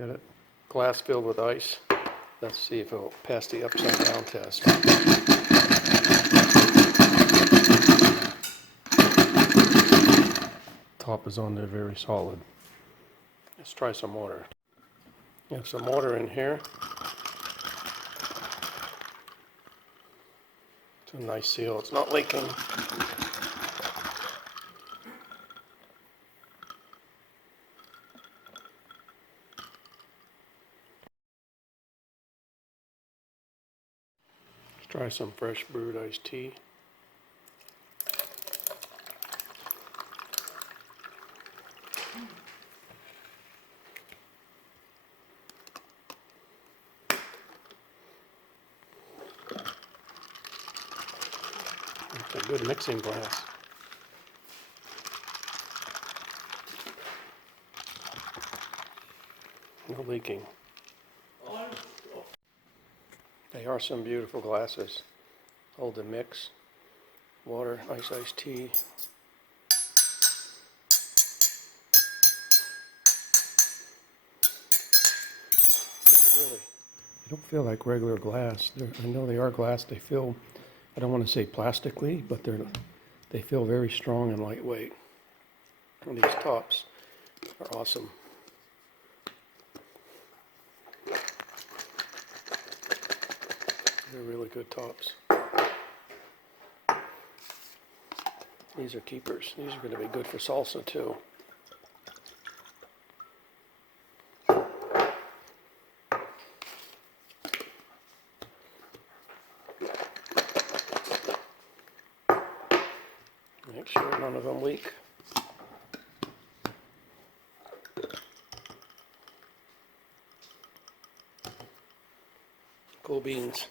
Got it. Glass filled with ice. Let's see if it'll pass the upside down test. Top is on there very solid. Let's try some water. Have some water in here. It's a nice seal. It's not leaking. Let's try some fresh brewed iced tea. It's a good mixing glass. No leaking. They are some beautiful glasses. Hold the mix. Water, iced tea. Really, they don't feel like regular glass. I know they are glass. They feel, I don't want to say plastically, but they feel very strong and lightweight. And these tops are awesome. They're really good tops. These are keepers. These are going to be good for salsa too. Make sure none of them leak. Cool beans.